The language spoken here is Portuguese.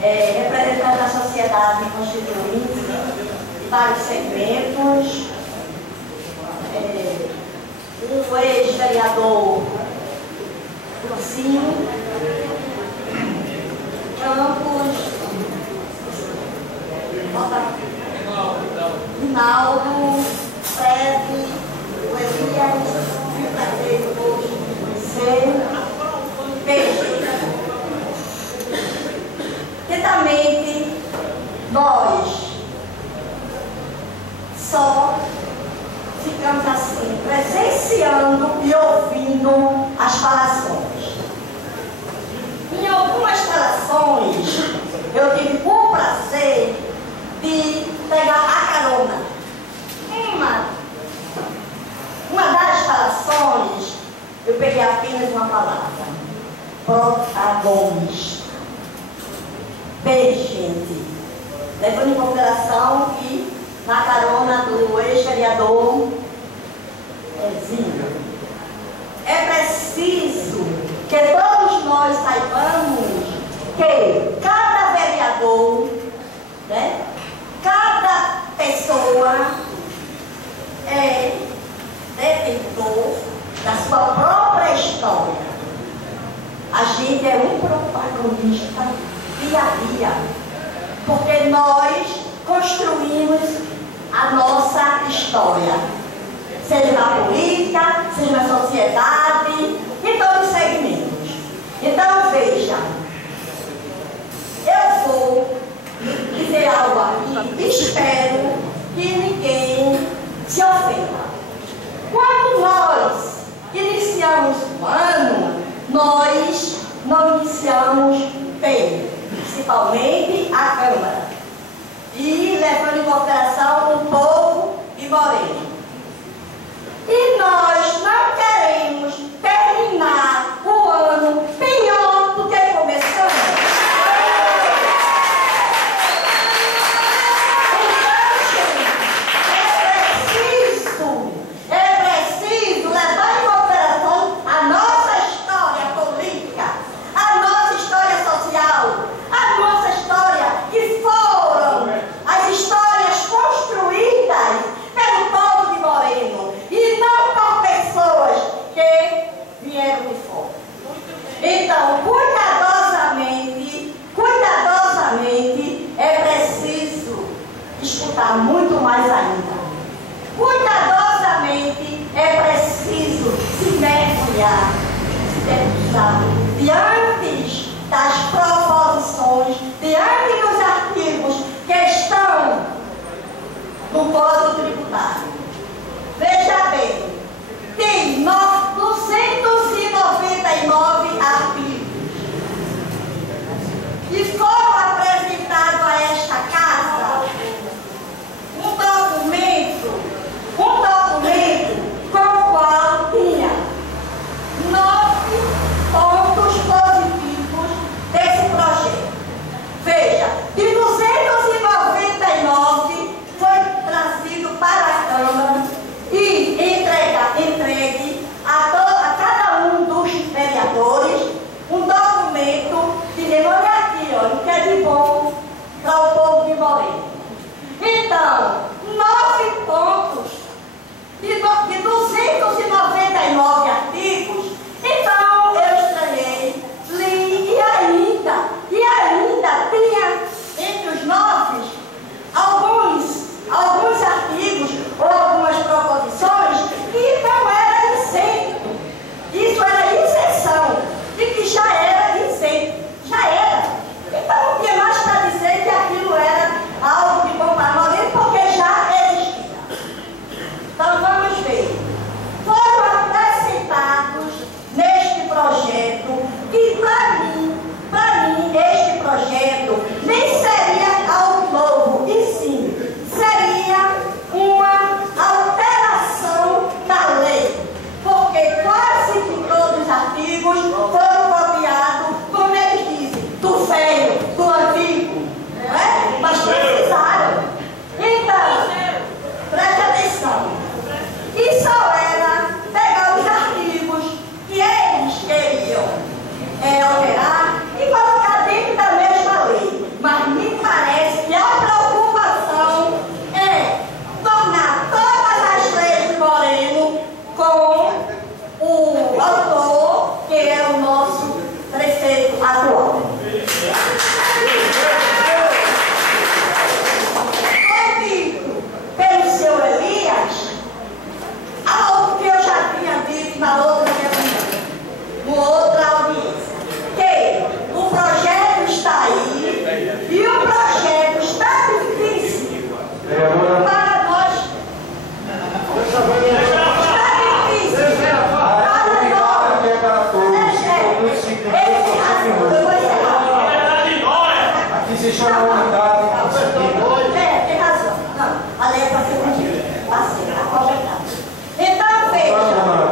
representantes da sociedade constituinte, de vários segmentos, um ex-vereador Lucinho, Campos, Rinaldo, Fred, o Elias, o prazer de conhecer, beijo. Certamente, nós só ficamos assim, presenciando e ouvindo as falações. Em algumas falações, eu tive o prazer de pegar a carona. Uma das falações, eu peguei apenas uma palavra: protagonista. Bem, gente, levando em consideração que na carona do ex-vereador Zinho, é preciso que todos nós saibamos que cada vereador, né, cada pessoa é detentor da sua própria história. A gente é um protagonista dia a dia, porque nós construímos a nossa história, seja na política, seja na sociedade, em todos os segmentos. Então veja, eu vou dizer algo aqui, espero que ninguém se ofenda. Quando nós iniciamos o ano, nós não iniciamos bem, principalmente a Câmara, e levando em consideração o povo de Moreno. E nós não queremos terminar o ano pior do que começamos. Então, é preciso levar em consideração a nossa história política, a nossa história social, a nossa história que foram as histórias construídas pelo povo de Moreno e não por pessoas que vieram de fora. Então, cuidadosamente, é preciso escutar muito mais ainda. Cuidadosamente, é preciso se mergulhar, se debruçar diante das proposições, diante dos artigos que estão no Código Tributário. Veja bem, tem 299 artigos e foram apresentados a esta casa um documento com o qual tinha 9 pontos positivos desse projeto. Veja, de 299 foi trazido para a Câmara e entregue a cada um dos vereadores um documento dizendo: olha aqui, ó, se chama unidade. Tem razão. Não, a lei é para ser cumprida. Assim, a obra é. Então, veja.